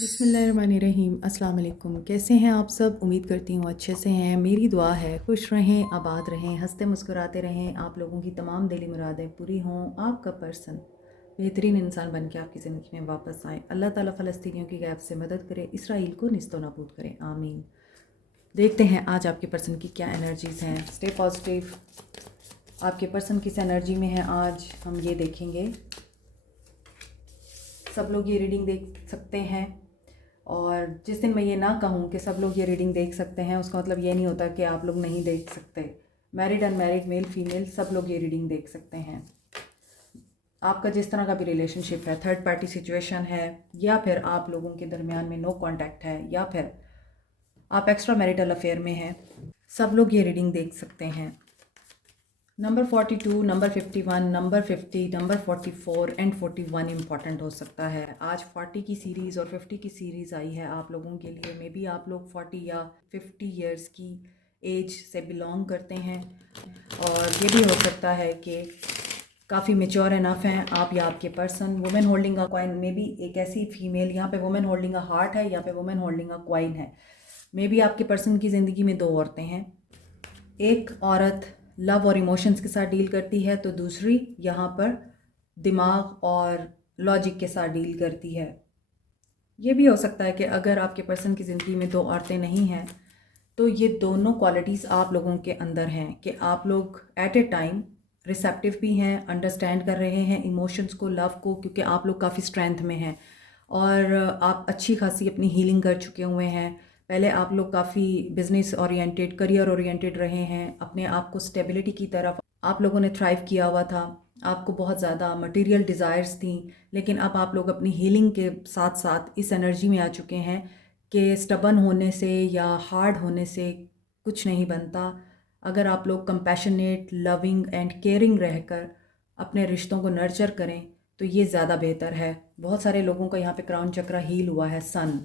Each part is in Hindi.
बिस्मिल्लाहिर्रहमानिर्रहीम। अस्सलाम वालेकुम। कैसे हैं आप सब? उम्मीद करती हूँ अच्छे से हैं। मेरी दुआ है खुश रहें, आबाद रहें, हंसते मुस्कुराते रहें, आप लोगों की तमाम दिली मुरादें पूरी हों, आपका पर्सन बेहतरीन इंसान बन के आपकी ज़िंदगी में वापस आए। अल्लाह ताला फ़लस्तीनियों की गैब से मदद करे, इसराइल को निस्तो नाबूद करे, आमीन। देखते हैं आज आपके पर्सन की क्या एनर्जीज़ हैं। Stay positive. आपके पर्सन किस एनर्जी में है आज हम ये देखेंगे। सब लोग ये रीडिंग देख सकते हैं, और जिस दिन मैं ये ना कहूँ कि सब लोग ये रीडिंग देख सकते हैं, उसका मतलब ये नहीं होता कि आप लोग नहीं देख सकते। मैरिड अनमैरिड, मेल फीमेल, सब लोग ये रीडिंग देख सकते हैं। आपका जिस तरह का भी रिलेशनशिप है, थर्ड पार्टी सिचुएशन है, या फिर आप लोगों के दरमियान में नो कांटेक्ट है, या फिर आप एक्स्ट्रा मैरिटल अफेयर में हैं, सब लोग ये रीडिंग देख सकते हैं। Number 42, number 51, number 50, number 44 and 41 important हो सकता है। आज 40 की सीरीज़ और 50 की सीरीज़ आई है आप लोगों के लिए। मे बी आप लोग 40 या 50 ईयर्स की एज से बिलोंग करते हैं, और ये भी हो सकता है कि काफ़ी मेच्योर इनफ हैं आप या आपके person. Women holding a coin, may be एक ऐसी फीमेल, यहाँ पे वुमेन होल्डिंग अ हार्ट है, यहाँ पे वुमेन होल्डिंग अ कॉइन है। मे बी आपके पर्सन की ज़िंदगी में दो औरतें हैं। एक औरत लव और इमोशंस के साथ डील करती है, तो दूसरी यहाँ पर दिमाग और लॉजिक के साथ डील करती है। ये भी हो सकता है कि अगर आपके पर्सन की ज़िंदगी में दो औरतें नहीं हैं, तो ये दोनों क्वालिटीज़ आप लोगों के अंदर हैं कि आप लोग एट ए टाइम रिसेप्टिव भी हैं, अंडरस्टैंड कर रहे हैं इमोशंस को, लव को, क्योंकि आप लोग काफ़ी स्ट्रेंथ में हैं और आप अच्छी खासी अपनी हीलिंग कर चुके हुए हैं। पहले आप लोग काफ़ी बिजनेस ओरिएंटेड, करियर ओरिएंटेड रहे हैं, अपने आप को स्टेबिलिटी की तरफ आप लोगों ने थ्राइव किया हुआ था। आपको बहुत ज़्यादा मटेरियल डिज़ायर्स थी, लेकिन अब आप लोग अपनी हीलिंग के साथ साथ इस एनर्जी में आ चुके हैं कि स्टबन होने से या हार्ड होने से कुछ नहीं बनता। अगर आप लोग कंपैशनेट, लविंग एंड केयरिंग रहकर अपने रिश्तों को नर्चर करें तो ये ज़्यादा बेहतर है। बहुत सारे लोगों का यहाँ पे क्राउन चक्र हील हुआ है, सन,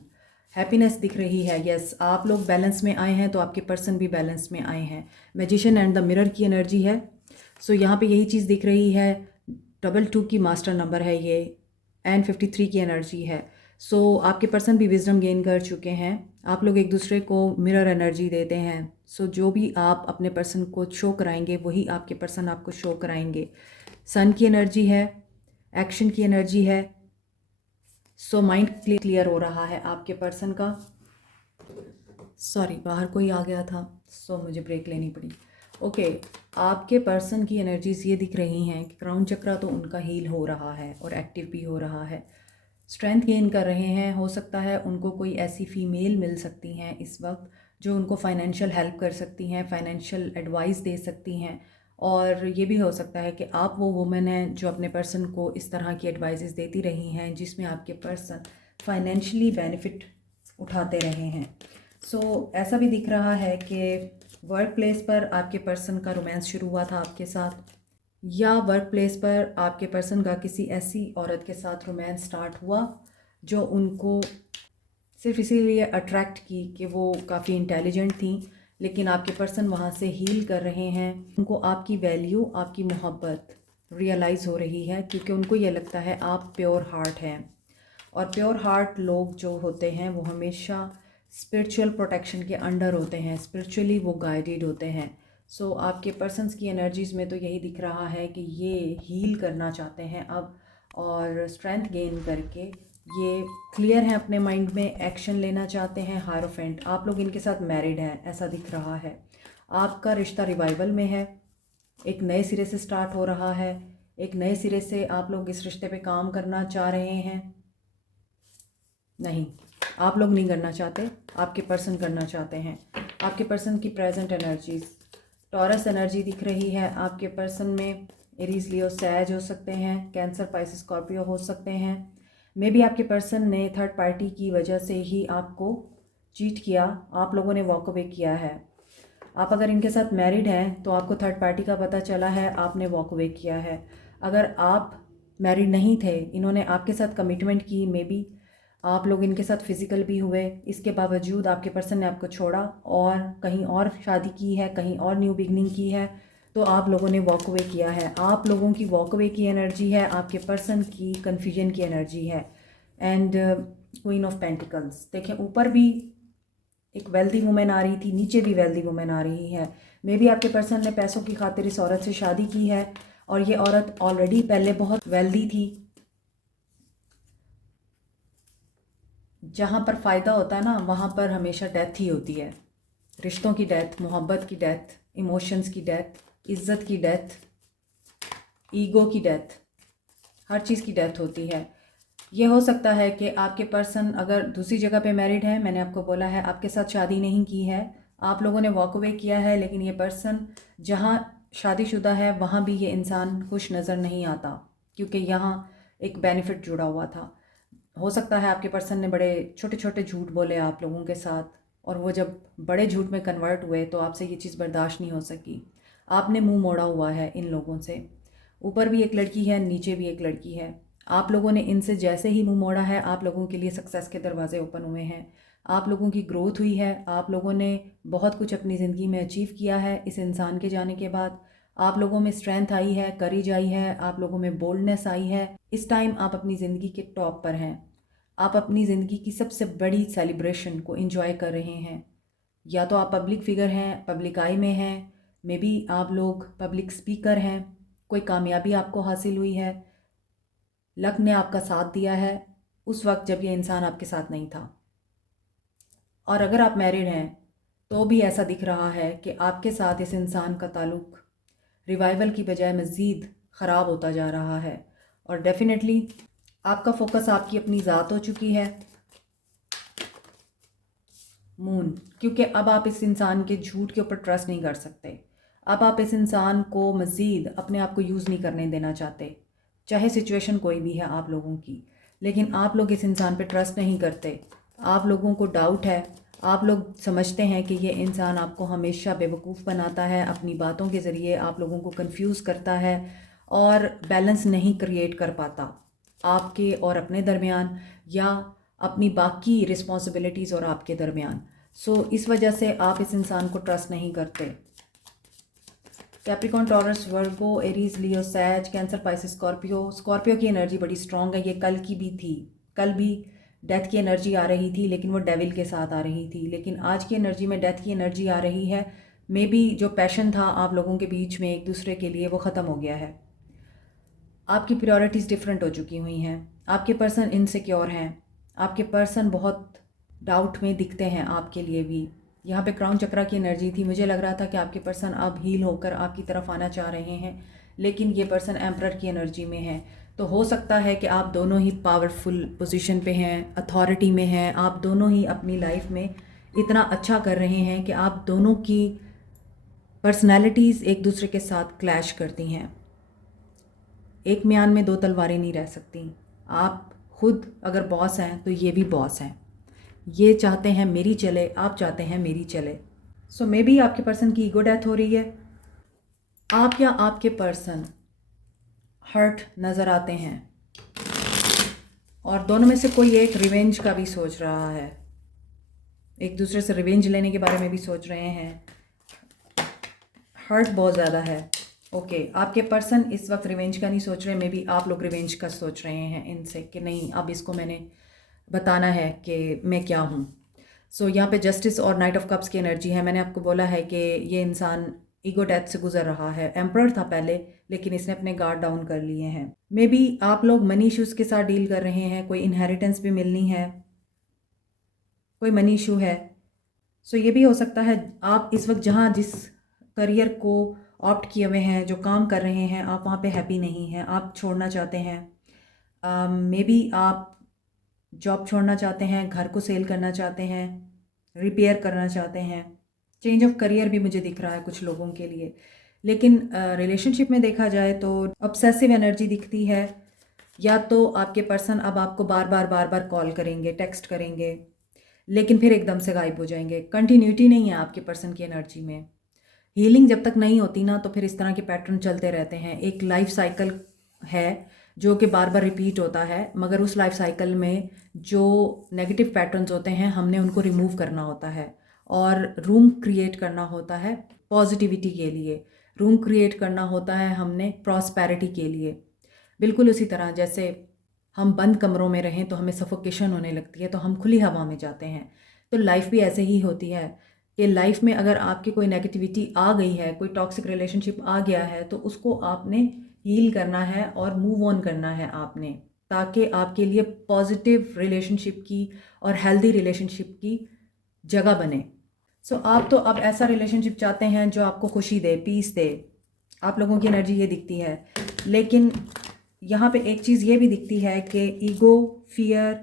हैप्पीनेस दिख रही है। यस, आप लोग बैलेंस में आए हैं, तो आपके पर्सन भी बैलेंस में आए हैं। मैजिशियन एंड द मिरर की एनर्जी है। सो यहाँ पे यही चीज़ दिख रही है। 22 की मास्टर नंबर है ये, एंड 53 की एनर्जी है। सो आपके पर्सन भी विजडम गेन कर चुके हैं। आप लोग एक दूसरे को मिरर एनर्जी देते हैं। सो जो भी आप अपने पर्सन को शो कराएंगे वही आपके पर्सन आपको शो कराएंगे। सन की एनर्जी है, एक्शन की एनर्जी है। सो माइंड क्लियर हो रहा है आपके पर्सन का। सॉरी, बाहर कोई आ गया था, सो मुझे ब्रेक लेनी पड़ी। ओके, आपके पर्सन की एनर्जीज ये दिख रही हैं कि क्राउन चक्रा तो उनका हील हो रहा है और एक्टिव भी हो रहा है, स्ट्रेंथ गेन कर रहे हैं। हो सकता है उनको कोई ऐसी फ़ीमेल मिल सकती हैं इस वक्त जो उनको फाइनेंशियल हेल्प कर सकती हैं, फाइनेंशियल एडवाइस दे सकती हैं। और ये भी हो सकता है कि आप वो वुमेन हैं जो अपने पर्सन को इस तरह की एडवाइसेस देती रही हैं जिसमें आपके पर्सन फाइनेंशियली बेनिफिट उठाते रहे हैं। सो ऐसा भी दिख रहा है कि वर्क प्लेस पर आपके पर्सन का रोमांस शुरू हुआ था आपके साथ, या वर्क प्लेस पर आपके पर्सन का किसी ऐसी औरत के साथ रोमांस स्टार्ट हुआ जो उनको सिर्फ इसीलिए अट्रैक्ट की कि वो काफ़ी इंटेलिजेंट थी, लेकिन आपके पर्सन वहाँ से हील कर रहे हैं। उनको आपकी वैल्यू, आपकी मोहब्बत रियलाइज़ हो रही है, क्योंकि उनको ये लगता है आप प्योर हार्ट हैं। और प्योर हार्ट लोग जो होते हैं वो हमेशा स्पिरिचुअल प्रोटेक्शन के अंडर होते हैं, स्पिरिचुअली वो गाइडेड होते हैं। सो आपके पर्सन्स की एनर्जीज़ में तो यही दिख रहा है कि ये हील करना चाहते हैं अब, और स्ट्रेंथ गेन करके ये क्लियर हैं अपने माइंड में, एक्शन लेना चाहते हैं। हायरोफेंट, आप लोग इनके साथ मैरिड हैं ऐसा दिख रहा है। आपका रिश्ता रिवाइवल में है, एक नए सिरे से स्टार्ट हो रहा है, एक नए सिरे से आप लोग इस रिश्ते पे काम करना चाह रहे हैं। नहीं, आप लोग नहीं करना चाहते, आपके पर्सन करना चाहते हैं। आपके पर्सन की प्रेजेंट एनर्जीज, टॉरस एनर्जी दिख रही है आपके पर्सन में। एरीज, लियो, सैज हो सकते हैं, कैंसर, पाइसिस, स्कॉर्पियो हो सकते हैं। मे बी आपके पर्सन ने थर्ड पार्टी की वजह से ही आपको चीट किया, आप लोगों ने वॉक अवे किया है। आप अगर इनके साथ मैरिड हैं तो आपको थर्ड पार्टी का पता चला है, आपने वॉक अवे किया है। अगर आप मैरिड नहीं थे, इन्होंने आपके साथ कमिटमेंट की, मे बी आप लोग इनके साथ फिजिकल भी हुए, इसके बावजूद आपके पर्सन ने आपको छोड़ा और कहीं और शादी की है, कहीं और न्यू बिगनिंग की है, तो आप लोगों ने वॉक अवे किया है। आप लोगों की वॉक अवे की एनर्जी है, आपके पर्सन की कन्फ्यूजन की एनर्जी है। And queen of pentacles. देखें ऊपर भी एक वेल्दी वुमेन आ रही थी, नीचे भी वेल्दी वुमेन आ रही है। मे बी आपके पर्सन ने पैसों की खातिर इस औरत से शादी की है और ये औरत ऑलरेडी पहले बहुत वेल्दी थी। जहाँ पर फ़ायदा होता है ना, वहाँ पर हमेशा डेथ ही होती है। रिश्तों की डेथ, मोहब्बत की डेथ, इमोशंस की डेथ, इज़्ज़त की डेथ, ईगो की डेथ, हर चीज़ की डेथ होती है। ये हो सकता है कि आपके पर्सन अगर दूसरी जगह पे मैरिड है, मैंने आपको बोला है आपके साथ शादी नहीं की है, आप लोगों ने वॉक अवे किया है, लेकिन ये पर्सन जहाँ शादीशुदा है वहाँ भी ये इंसान खुश नज़र नहीं आता, क्योंकि यहाँ एक बेनिफिट जुड़ा हुआ था। हो सकता है आपके पर्सन ने बड़े छोटे छोटे झूठ बोले आप लोगों के साथ, और वो जब बड़े झूठ में कन्वर्ट हुए तो आपसे ये चीज़ बर्दाश्त नहीं हो सकी, आपने मुंह मोड़ा हुआ है इन लोगों से। ऊपर भी एक लड़की है, नीचे भी एक लड़की है। आप लोगों ने इनसे जैसे ही मुंह मोड़ा है, आप लोगों के लिए सक्सेस के दरवाजे ओपन हुए हैं, आप लोगों की ग्रोथ हुई है, आप लोगों ने बहुत कुछ अपनी ज़िंदगी में अचीव किया है। इस इंसान के जाने के बाद आप लोगों में स्ट्रेंथ आई है, करेज आई है, आप लोगों में बोल्डनेस आई है। इस टाइम आप अपनी ज़िंदगी के टॉप पर हैं। आप अपनी ज़िंदगी की सबसे बड़ी सेलिब्रेशन को एंजॉय कर रहे हैं। या तो आप पब्लिक फिगर हैं, पब्लिक आई में हैं, मे बी आप लोग पब्लिक स्पीकर हैं, कोई कामयाबी आपको हासिल हुई है, लक ने आपका साथ दिया है उस वक्त जब ये इंसान आपके साथ नहीं था। और अगर आप मैरिड हैं तो भी ऐसा दिख रहा है कि आपके साथ इस इंसान का ताल्लुक़ रिवाइवल की बजाय मज़ीद ख़राब होता जा रहा है। और डेफिनेटली आपका फोकस आपकी अपनी ज़ात हो चुकी है, मून, क्योंकि अब आप इस इंसान के झूठ के ऊपर ट्रस्ट नहीं कर सकते। अब आप इस इंसान को मज़ीद अपने आप को यूज़ नहीं करने देना चाहते, चाहे सिचुएशन कोई भी है आप लोगों की। लेकिन आप लोग इस इंसान पे ट्रस्ट नहीं करते, आप लोगों को डाउट है, आप लोग समझते हैं कि ये इंसान आपको हमेशा बेवकूफ़ बनाता है, अपनी बातों के ज़रिए आप लोगों को कंफ्यूज करता है और बैलेंस नहीं क्रिएट कर पाता आपके और अपने दरमियान, या अपनी बाकी रिस्पॉन्सिबिलिटीज़ और आपके दरमियान। सो इस वजह से आप इस इंसान को ट्रस्ट नहीं करते। कैप्रिकॉन, टॉरस, वर्गो, एरीज, लियो, सैज, कैंसर, पाइसिस, स्कॉर्पियो। स्कॉर्पियो की एनर्जी बड़ी स्ट्रॉन्ग है, ये कल की भी थी, कल भी डेथ की एनर्जी आ रही थी, लेकिन वो डेविल के साथ आ रही थी। लेकिन आज की एनर्जी में डेथ की एनर्जी आ रही है। मे बी जो पैशन था आप लोगों के बीच में एक दूसरे के लिए, वो ख़त्म हो गया है। आपकी प्रायोरिटीज़ डिफरेंट हो चुकी हुई हैं। आपके पर्सन इनसिक्योर हैं, आपके पर्सन बहुत डाउट में दिखते हैं आपके लिए भी। यहाँ पे क्राउन चक्रा की एनर्जी थी, मुझे लग रहा था कि आपके पर्सन अब हील होकर आपकी तरफ आना चाह रहे हैं, लेकिन ये पर्सन एम्परर की एनर्जी में है। तो हो सकता है कि आप दोनों ही पावरफुल पोजीशन पे हैं, अथॉरिटी में हैं, आप दोनों ही अपनी लाइफ में इतना अच्छा कर रहे हैं कि आप दोनों की पर्सनैलिटीज़ एक दूसरे के साथ क्लैश करती हैं। एक म्यान में दो तलवारें नहीं रह सकती। आप खुद अगर बॉस हैं तो ये भी बॉस हैं, ये चाहते हैं मेरी चले, आप चाहते हैं मेरी चले। सो मे बी आपके पर्सन की ईगो डेथ हो रही है। आप या आपके पर्सन हर्ट नज़र आते हैं, और दोनों में से कोई एक रिवेंज का भी सोच रहा है, एक दूसरे से रिवेंज लेने के बारे में भी सोच रहे हैं। हर्ट बहुत ज़्यादा है। ओके, आपके पर्सन इस वक्त रिवेंज का नहीं सोच रहे, मे बी आप लोग रिवेंज का सोच रहे हैं इनसे कि नहीं, अब इसको मैंने बताना है कि मैं क्या हूँ। सो यहाँ पे जस्टिस और नाइट ऑफ कप्स की एनर्जी है। मैंने आपको बोला है कि ये इंसान ईगो डेथ से गुजर रहा है। एम्परर था पहले, लेकिन इसने अपने गार्ड डाउन कर लिए हैं। मे बी आप लोग मनी इशूज़ के साथ डील कर रहे हैं, कोई इनहेरिटेंस भी मिलनी है, कोई मनी इशू है। सो ये भी हो सकता है आप इस वक्त जहाँ जिस करियर को ऑप्ट किए हुए हैं, जो काम कर रहे हैं, आप वहाँ पे हैप्पी नहीं हैं, आप छोड़ना चाहते हैं। मे बी आप जॉब छोड़ना चाहते हैं, घर को सेल करना चाहते हैं, रिपेयर करना चाहते हैं। चेंज ऑफ करियर भी मुझे दिख रहा है कुछ लोगों के लिए। लेकिन रिलेशनशिप में देखा जाए तो ऑब्सेसिव एनर्जी दिखती है। या तो आपके पर्सन अब आपको बार बार कॉल करेंगे, टेक्स्ट करेंगे, लेकिन फिर एकदम से गायब हो जाएंगे। कंटिन्यूटी नहीं है आपके पर्सन की एनर्जी में। हीलिंग जब तक नहीं होती ना, तो फिर इस तरह के पैटर्न चलते रहते हैं। एक लाइफ साइकिल है जो कि बार बार रिपीट होता है, मगर उस लाइफ साइकिल में जो नेगेटिव पैटर्न्स होते हैं हमने उनको रिमूव करना होता है, और रूम क्रिएट करना होता है पॉजिटिविटी के लिए, रूम क्रिएट करना होता है हमने प्रॉस्पेरिटी के लिए। बिल्कुल उसी तरह जैसे हम बंद कमरों में रहें तो हमें सफोकेशन होने लगती है, तो हम खुली हवा में जाते हैं। तो लाइफ भी ऐसे ही होती है कि लाइफ में अगर आपकी कोई नेगेटिविटी आ गई है, कोई टॉक्सिक रिलेशनशिप आ गया है, तो उसको आपने हील करना है और मूव ऑन करना है आपने, ताकि आपके लिए पॉजिटिव रिलेशनशिप की और हेल्दी रिलेशनशिप की जगह बने। सो आप तो अब ऐसा रिलेशनशिप चाहते हैं जो आपको खुशी दे, पीस दे, आप लोगों की एनर्जी ये दिखती है। लेकिन यहाँ पे एक चीज़ ये भी दिखती है कि ईगो, फियर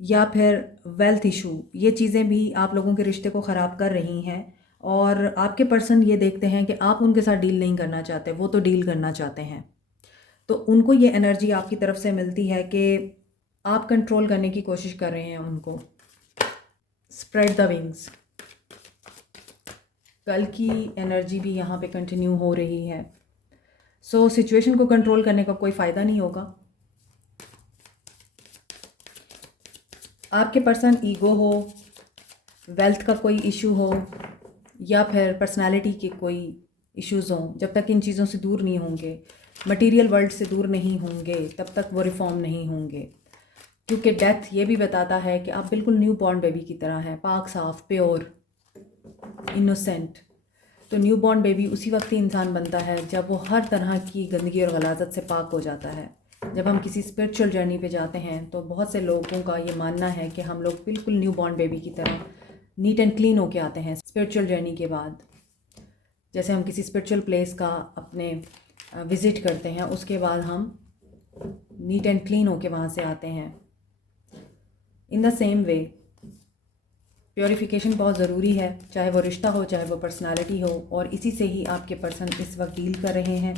या फिर वेल्थ इशू, ये चीज़ें भी आप लोगों के रिश्ते को ख़राब कर रही हैं। और आपके पर्सन ये देखते हैं कि आप उनके साथ डील नहीं करना चाहते, वो तो डील करना चाहते हैं। तो उनको ये एनर्जी आपकी तरफ से मिलती है कि आप कंट्रोल करने की कोशिश कर रहे हैं उनको। स्प्रेड द विंग्स, कल की एनर्जी भी यहाँ पे कंटिन्यू हो रही है। सो सिचुएशन को कंट्रोल करने का कोई फ़ायदा नहीं होगा। आपके पर्सन ईगो हो, वेल्थ का कोई इशू हो या फिर पर्सनालिटी के कोई इश्यूज़ हों, जब तक इन चीज़ों से दूर नहीं होंगे, मटेरियल वर्ल्ड से दूर नहीं होंगे, तब तक वो रिफॉर्म नहीं होंगे। क्योंकि डेथ ये भी बताता है कि आप बिल्कुल न्यू बॉर्न बेबी की तरह हैं, पाक साफ, प्योर, इनोसेंट। तो न्यू बॉर्न बेबी उसी वक्त ही इंसान बनता है जब वो हर तरह की गंदगी और गलाजत से पाक हो जाता है। जब हम किसी स्पिरिचुअल जर्नी पे जाते हैं तो बहुत से लोगों का ये मानना है कि हम लोग बिल्कुल न्यू बॉर्न बेबी की तरह नीट एंड क्लीन होके आते हैं स्पिरिचुअल जर्नी के बाद। जैसे हम किसी स्पिरिचुअल प्लेस का अपने विज़िट करते हैं, उसके बाद हम नीट एंड क्लीन होके वहाँ से आते हैं। In the same way purification बहुत ज़रूरी है, चाहे वो रिश्ता हो, चाहे वो पर्सनालिटी हो, और इसी से ही आपके पर्सन इस वक्त डील कर रहे हैं।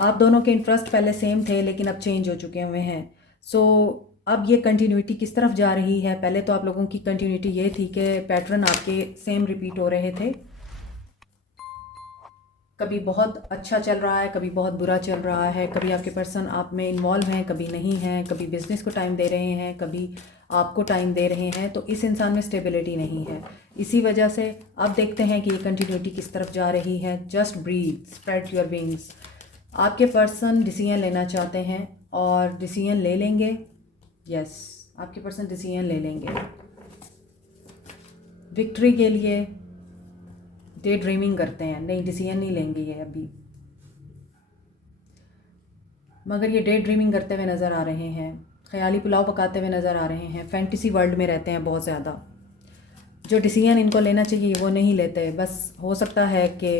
आप दोनों के इंटरेस्ट पहले सेम थे लेकिन अब चेंज हो चुके हुए हैं। सो अब ये कंटिन्यूटी किस तरफ जा रही है? पहले तो आप लोगों की कंटिन्यूटी ये थी कि पैटर्न आपके सेम रिपीट हो रहे थे, कभी बहुत अच्छा चल रहा है, कभी बहुत बुरा चल रहा है, कभी आपके पर्सन आप में इन्वॉल्व हैं, कभी नहीं हैं, कभी बिजनेस को टाइम दे रहे हैं, कभी आपको टाइम दे रहे हैं। तो इस इंसान में स्टेबिलिटी नहीं है। इसी वजह से अब देखते हैं कि ये कंटिन्यूटी किस तरफ जा रही है। Just breathe, spread your wings. आपके पर्सन डिसीजन लेना चाहते हैं और डिसीजन ले लेंगे। यस, आपके पर्सन डिसीजन ले लेंगे विक्ट्री के लिए। डे ड्रीमिंग करते हैं, नहीं डिसीजन नहीं लेंगे ये अभी, मगर ये डे ड्रीमिंग करते हुए नज़र आ रहे हैं, ख्याली पुलाव पकाते हुए नज़र आ रहे हैं, फैंटेसी वर्ल्ड में रहते हैं बहुत ज़्यादा। जो डिसीजन इनको लेना चाहिए वो नहीं लेते। बस हो सकता है कि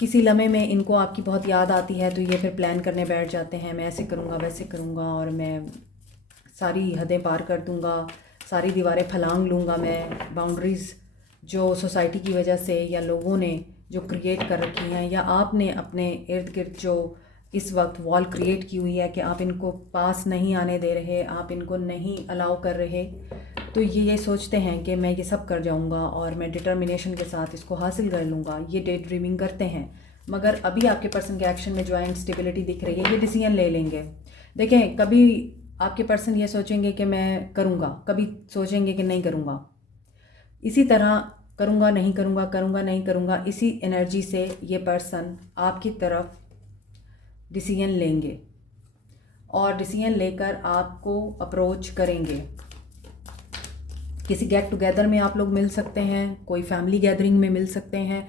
किसी लम्हे में इनको आपकी बहुत याद आती है तो ये फिर प्लान करने बैठ जाते हैं, मैं ऐसे करूँगा, वैसे करूँगा, और मैं सारी हदें पार कर दूँगा, सारी दीवारें फलांग लूँगा, मैं बाउंड्रीज़ जो सोसाइटी की वजह से या लोगों ने जो क्रिएट कर रखी हैं या आपने अपने इर्द गिर्द जो इस वक्त वॉल क्रिएट की हुई है कि आप इनको पास नहीं आने दे रहे, आप इनको नहीं अलाउ कर रहे, तो ये सोचते हैं कि मैं ये सब कर जाऊंगा और मैं डिटर्मिनेशन के साथ इसको हासिल कर लूँगा। ये डे ड्रीमिंग करते हैं, मगर अभी आपके पर्सन के एक्शन में जो है स्टेबिलिटी दिख रही है, ये डिसीजन ले लेंगे। देखें, कभी आपके पर्सन ये सोचेंगे कि मैं करूँगा, कभी सोचेंगे कि नहीं करूँगा। इसी तरह करूँगा नहीं करूँगा, करूँगा नहीं करूँगा, इसी एनर्जी से ये पर्सन आपकी तरफ डिसीजन लेंगे और डिसीजन लेकर आपको अप्रोच करेंगे। किसी गेट टुगेदर में आप लोग मिल सकते हैं, कोई फैमिली गैदरिंग में मिल सकते हैं,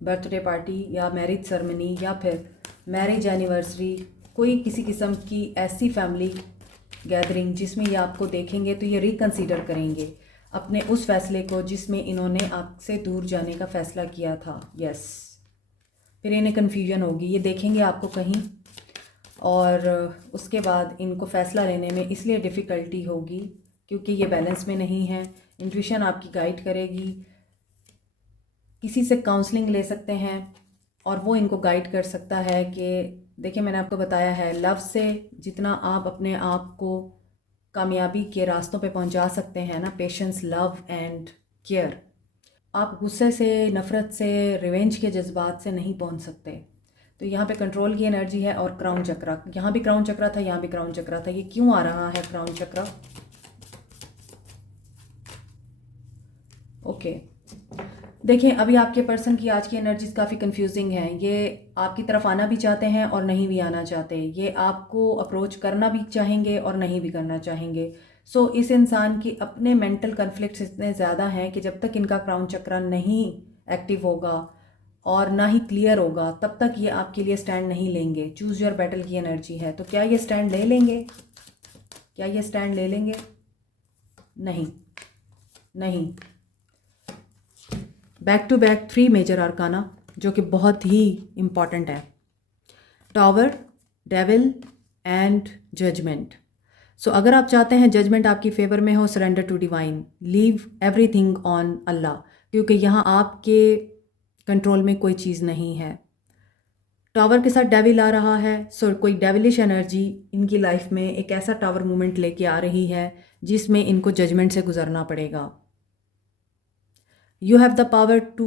बर्थडे पार्टी या मैरिज सेरेमनी या फिर मैरिज एनिवर्सरी, कोई किसी किस्म की ऐसी फैमिली गैदरिंग जिसमें ये आपको देखेंगे तो ये रिकंसीडर करेंगे अपने उस फैसले को जिसमें इन्होंने आपसे दूर जाने का फ़ैसला किया था। यस, फिर इन्हें कन्फ्यूजन होगी, ये देखेंगे आपको कहीं और उसके बाद इनको फ़ैसला लेने में इसलिए डिफ़िकल्टी होगी क्योंकि ये बैलेंस में नहीं है। इंट्यूशन आपकी गाइड करेगी, किसी से काउंसलिंग ले सकते हैं और वो इनको गाइड कर सकता है कि देखिए, मैंने आपको बताया है, लव से जितना आप अपने आप को कामयाबी के रास्तों पे पहुंचा सकते हैं ना, पेशेंस, लव एंड केयर, आप गुस्से से, नफ़रत से, रिवेंज के जज्बात से नहीं पहुंच सकते। तो यहाँ पे कंट्रोल की एनर्जी है और क्राउन चक्रा, यहाँ भी क्राउन चक्रा था, यहाँ भी क्राउन चक्रा था। ये क्यों आ रहा है क्राउन चक्रा? ओके, देखिए, अभी आपके पर्सन की आज की एनर्जीज काफ़ी कंफ्यूजिंग हैं। ये आपकी तरफ आना भी चाहते हैं और नहीं भी आना चाहते। ये आपको अप्रोच करना भी चाहेंगे और नहीं भी करना चाहेंगे। सो इस इंसान की अपने मेंटल कन्फ्लिक्ट्स इतने ज़्यादा हैं कि जब तक इनका क्राउन चक्रा नहीं एक्टिव होगा और ना ही क्लियर होगा, तब तक ये आपके लिए स्टैंड नहीं लेंगे। चूज़ योर बैटल की एनर्जी है, तो क्या ये स्टैंड ले लेंगे? क्या ये स्टैंड ले लेंगे? नहीं, नहीं। Back to back 3 major arcana जो कि बहुत ही इम्पॉर्टेंट है। Tower, devil and judgment. So अगर आप चाहते हैं जजमेंट आपकी फेवर में हो, surrender to divine, leave everything on Allah, क्योंकि यहाँ आपके कंट्रोल में कोई चीज़ नहीं है। टावर के साथ डेविल आ रहा है, सो कोई डेविलिश एनर्जी इनकी लाइफ में एक ऐसा टावर मूवमेंट लेके आ रही है जिसमें इनको जजमेंट से गुजरना पड़ेगा। You have the power to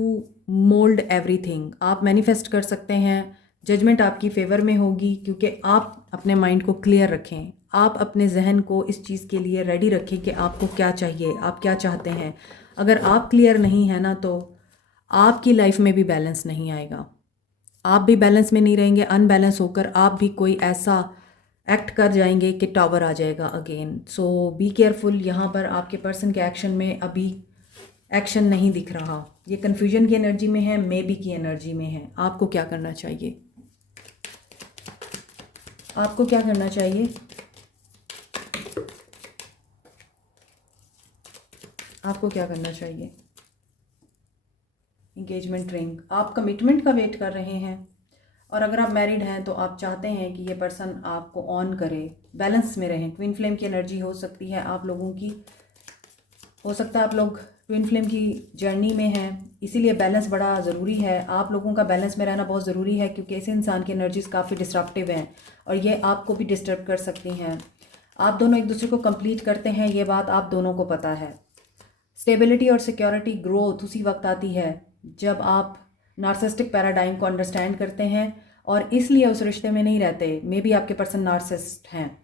mould everything. आप मैनिफेस्ट कर सकते हैं, जजमेंट आपकी फेवर में होगी, क्योंकि आप अपने माइंड को क्लियर रखें। आप अपने जहन को इस चीज़ के लिए रेडी रखें कि आपको क्या चाहिए, आप क्या चाहते हैं। अगर आप क्लियर नहीं है ना, तो आपकी लाइफ में भी बैलेंस नहीं आएगा। आप भी बैलेंस में नहीं रहेंगे, अनबैलेंस होकर आप भी कोई ऐसा एक्ट कर जाएंगे कि टावर आ जाएगा अगेन। So be careful. यहाँ पर आपके पर्सन के एक्शन में अभी एक्शन नहीं दिख रहा। ये कन्फ्यूजन की एनर्जी में है, मे बी की एनर्जी में है। आपको क्या करना चाहिए? आपको क्या करना चाहिए? आपको क्या करना चाहिए? Engagement ring. आप कमिटमेंट का वेट कर रहे हैं, और अगर आप मैरिड हैं तो आप चाहते हैं कि ये पर्सन आपको ऑन करे, बैलेंस में रहें। ट्विन फ्लेम की एनर्जी हो सकती है आप लोगों की। हो सकता है आप लोग ट्विन फ्लेम की जर्नी में हैं, इसीलिए बैलेंस बड़ा ज़रूरी है। आप लोगों का बैलेंस में रहना बहुत ज़रूरी है, क्योंकि ऐसे इंसान की एनर्जीज़ काफ़ी डिस्ट्रप्टिव हैं और ये आपको भी डिस्टर्ब कर सकती हैं। आप दोनों एक दूसरे को कंप्लीट करते हैं, ये बात आप दोनों को पता है। स्टेबिलिटी और सिक्योरिटी, ग्रोथ उसी वक्त आती है जब आप नार्सिसिस्टिक पैराडाइम को अंडरस्टैंड करते हैं और इसलिए उस रिश्ते में नहीं रहते। मे बी आपके पर्सन नार्सिसिस्ट हैं,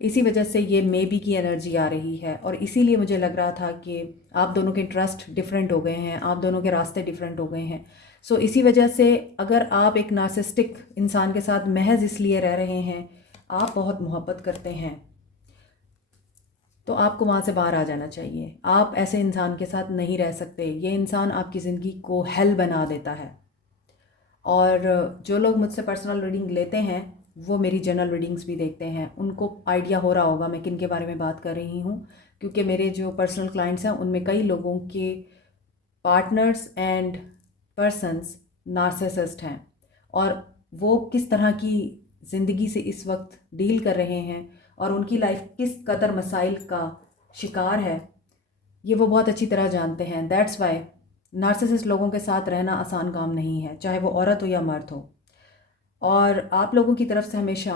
इसी वजह से ये मे बी की एनर्जी आ रही है, और इसीलिए मुझे लग रहा था कि आप दोनों के इंटरेस्ट डिफरेंट हो गए हैं, आप दोनों के रास्ते डिफरेंट हो गए हैं। सो इसी वजह से अगर आप एक नार्सिसिस्टिक इंसान के साथ महज इसलिए रह रहे हैं, आप बहुत मोहब्बत करते हैं, तो आपको वहाँ से बाहर आ जाना चाहिए। आप ऐसे इंसान के साथ नहीं रह सकते। ये इंसान आपकी ज़िंदगी को हेल बना देता है। और जो लोग मुझसे पर्सनल रीडिंग लेते हैं वो मेरी जनरल रीडिंग्स भी देखते हैं, उनको आइडिया हो रहा होगा मैं किन के बारे में बात कर रही हूँ, क्योंकि मेरे जो पर्सनल क्लाइंट्स हैं उनमें कई लोगों के पार्टनर्स एंड पर्सन्स नार्सिसिस्ट हैं, और वो किस तरह की ज़िंदगी से इस वक्त डील कर रहे हैं और उनकी लाइफ किस कदर मसाइल का शिकार है, ये वो बहुत अच्छी तरह जानते हैं। दैट्स वाई नार्सिसिस्ट लोगों के साथ रहना आसान काम नहीं है, चाहे वो औरत हो या मर्द हो। और आप लोगों की तरफ से हमेशा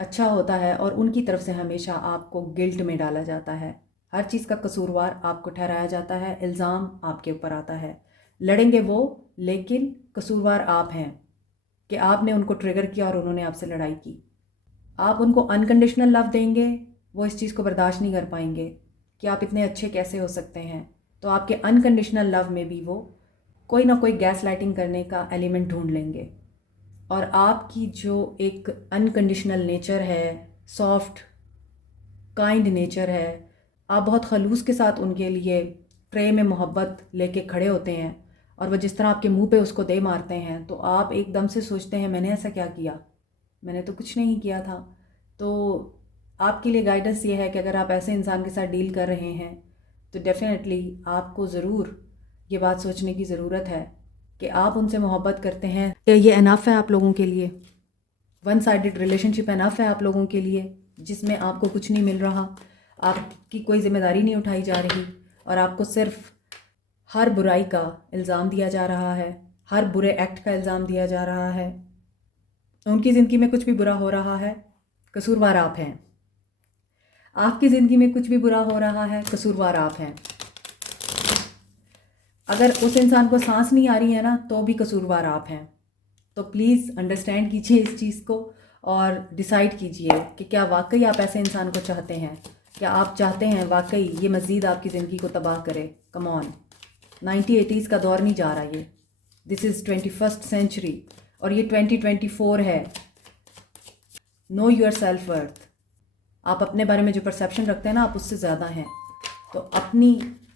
अच्छा होता है और उनकी तरफ से हमेशा आपको गिल्ट में डाला जाता है। हर चीज़ का कसूरवार आपको ठहराया जाता है, इल्ज़ाम आपके ऊपर आता है। लड़ेंगे वो, लेकिन कसूरवार आप हैं कि आपने उनको ट्रिगर किया और उन्होंने आपसे लड़ाई की। आप उनको अनकंडीशनल लव देंगे, वो इस चीज़ को बर्दाश्त नहीं कर पाएंगे कि आप इतने अच्छे कैसे हो सकते हैं। तो आपके अनकंडीशनल लव में भी वो कोई ना कोई गैस लाइटिंग करने का एलिमेंट ढूंढ लेंगे। और आपकी जो एक अनकंडीशनल नेचर है, सॉफ्ट काइंड नेचर है, आप बहुत खलूस के साथ उनके लिए ट्रे में मोहब्बत लेके खड़े होते हैं, और वो जिस तरह आपके मुंह पे उसको दे मारते हैं तो आप एकदम से सोचते हैं मैंने ऐसा क्या किया, मैंने तो कुछ नहीं किया था। तो आपके लिए गाइडेंस ये है कि अगर आप ऐसे इंसान के साथ डील कर रहे हैं तो डेफिनेटली आपको ज़रूर ये बात सोचने की ज़रूरत है कि आप उनसे मोहब्बत करते हैं, ये इनफ है आप लोगों के लिए। वन साइडेड रिलेशनशिप इनफ है आप लोगों के लिए, जिसमें आपको कुछ नहीं मिल रहा, आपकी कोई जिम्मेदारी नहीं उठाई जा रही, और आपको सिर्फ हर बुराई का इल्ज़ाम दिया जा रहा है, हर बुरे एक्ट का इल्ज़ाम दिया जा रहा है। उनकी ज़िंदगी में कुछ भी बुरा हो रहा है, कसूरवार आप हैं। आपकी ज़िंदगी में कुछ भी बुरा हो रहा है, कसूरवार आप हैं। अगर उस इंसान को सांस नहीं आ रही है ना, तो भी कसूरवार आप हैं। तो प्लीज़ अंडरस्टैंड कीजिए इस चीज़ को और डिसाइड कीजिए कि क्या वाकई आप ऐसे इंसान को चाहते हैं, क्या आप चाहते हैं वाकई ये मज़ीद आपकी ज़िंदगी को तबाह करे। Come on. 1980s का दौर नहीं जा रहा ये, दिस इज़ 21st सेंचुरी और ये 2024 है। Know your self worth. आप अपने बारे में जो परसेप्शन रखते हैं ना, आप उससे ज़्यादा हैं। तो अपनी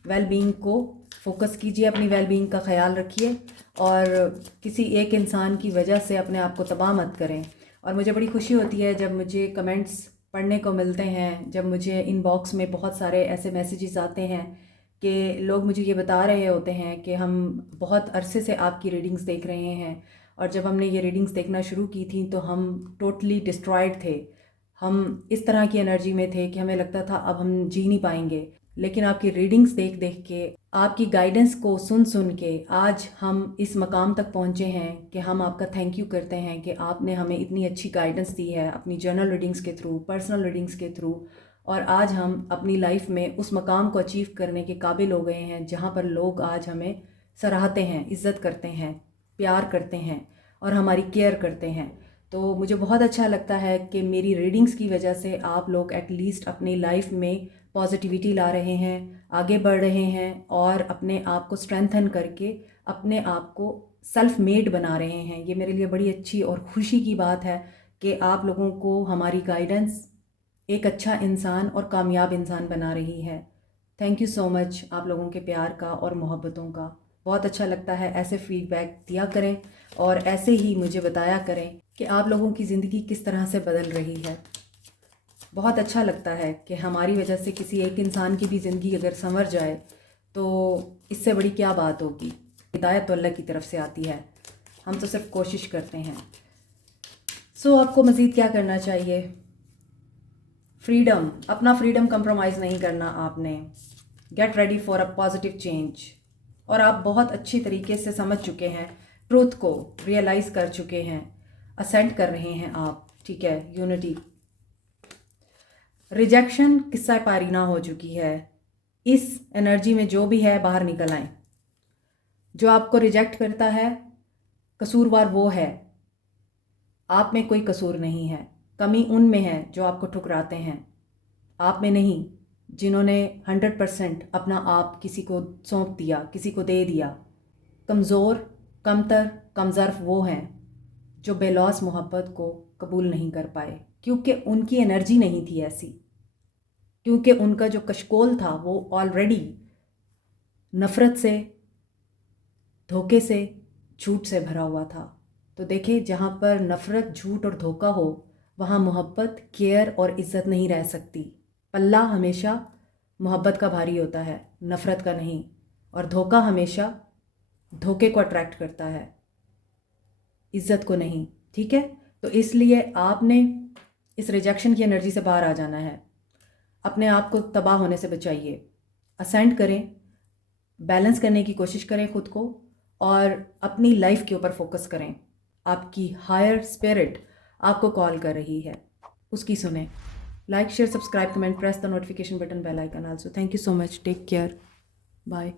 वेल बीइंग को फोकस कीजिए, अपनी वेल बीइंग का ख्याल रखिए और किसी एक इंसान की वजह से अपने आप को तबाह मत करें। और मुझे बड़ी खुशी होती है जब मुझे कमेंट्स पढ़ने को मिलते हैं, जब मुझे इनबॉक्स में बहुत सारे ऐसे मैसेजेस आते हैं कि लोग मुझे ये बता रहे होते हैं कि हम बहुत अरसे से आपकी रीडिंग्स देख रहे हैं और जब हमने ये रीडिंग्स देखना शुरू की थी तो हम टोटली डिस्ट्रॉयड थे। हम इस तरह की एनर्जी में थे कि हमें लगता था अब हम जी नहीं पाएंगे। लेकिन आपकी रीडिंग्स देख देख के, आपकी गाइडेंस को सुन सुन के आज हम इस मकाम तक पहुँचे हैं कि हम आपका थैंक यू करते हैं कि आपने हमें इतनी अच्छी गाइडेंस दी है अपनी जर्नल रीडिंग्स के थ्रू, पर्सनल रीडिंग्स के थ्रू। और आज हम अपनी लाइफ में उस मकाम को अचीव करने के काबिल हो गए हैं जहाँ पर लोग आज हमें सराहते हैं, इज़्ज़त करते हैं, प्यार करते हैं और हमारी केयर करते हैं। तो मुझे बहुत अच्छा लगता है कि मेरी रीडिंग्स की वजह से आप लोग एटलीस्ट अपनी लाइफ में पॉजिटिविटी ला रहे हैं, आगे बढ़ रहे हैं और अपने आप को स्ट्रेंथन करके अपने आप को सेल्फ मेड बना रहे हैं। ये मेरे लिए बड़ी अच्छी और खुशी की बात है कि आप लोगों को हमारी गाइडेंस एक अच्छा इंसान और कामयाब इंसान बना रही है। थैंक यू सो मच आप लोगों के प्यार का और मोहब्बतों का। बहुत अच्छा लगता है, ऐसे फीडबैक दिया करें और ऐसे ही मुझे बताया करें कि आप लोगों की ज़िंदगी किस तरह से बदल रही है। बहुत अच्छा लगता है कि हमारी वजह से किसी एक इंसान की भी ज़िंदगी अगर संवर जाए तो इससे बड़ी क्या बात होगी। हिदायत तो अल्लाह की तरफ से आती है, हम तो सिर्फ कोशिश करते हैं। सो आपको मज़ीद क्या करना चाहिए? फ्रीडम, अपना फ्रीडम कंप्रोमाइज़ नहीं करना आपने। Get ready for a positive change. और आप बहुत अच्छी तरीके से समझ चुके हैं, ट्रूथ को रियलाइज़ कर चुके हैं, असेंट कर रहे हैं आप, ठीक है। यूनिटी, रिजेक्शन किस्सा पारीना हो चुकी है। इस एनर्जी में जो भी है बाहर निकल आए। जो आपको रिजेक्ट करता है कसूरवार वो है, आप में कोई कसूर नहीं है। कमी उन में है जो आपको ठुकराते हैं, आप में नहीं। जिन्होंने 100% अपना आप किसी को सौंप दिया, किसी को दे दिया। कमज़ोर, कमतर, कमज़र्फ वो हैं जो बेलौस मोहब्बत को कबूल नहीं कर पाए, क्योंकि उनकी एनर्जी नहीं थी ऐसी, क्योंकि उनका जो कशकोल था वो ऑलरेडी नफ़रत से, धोखे से, झूठ से भरा हुआ था। तो देखिए, जहाँ पर नफ़रत, झूठ और धोखा हो वहाँ मोहब्बत, केयर और इज़्ज़त नहीं रह सकती। पल्ला हमेशा मोहब्बत का भारी होता है, नफ़रत का नहीं। और धोखा हमेशा धोखे को अट्रैक्ट करता है, इज़्ज़त को नहीं, ठीक है। तो इसलिए आपने इस रिजेक्शन की एनर्जी से बाहर आ जाना है। अपने आप को तबाह होने से बचाइए, असेंड करें, बैलेंस करने की कोशिश करें खुद को और अपनी लाइफ के ऊपर फोकस करें। आपकी हायर स्पिरिट आपको कॉल कर रही है, उसकी सुने। Like, share, subscribe, comment, press the notification button, bell icon also. Thank you so much, take care, bye.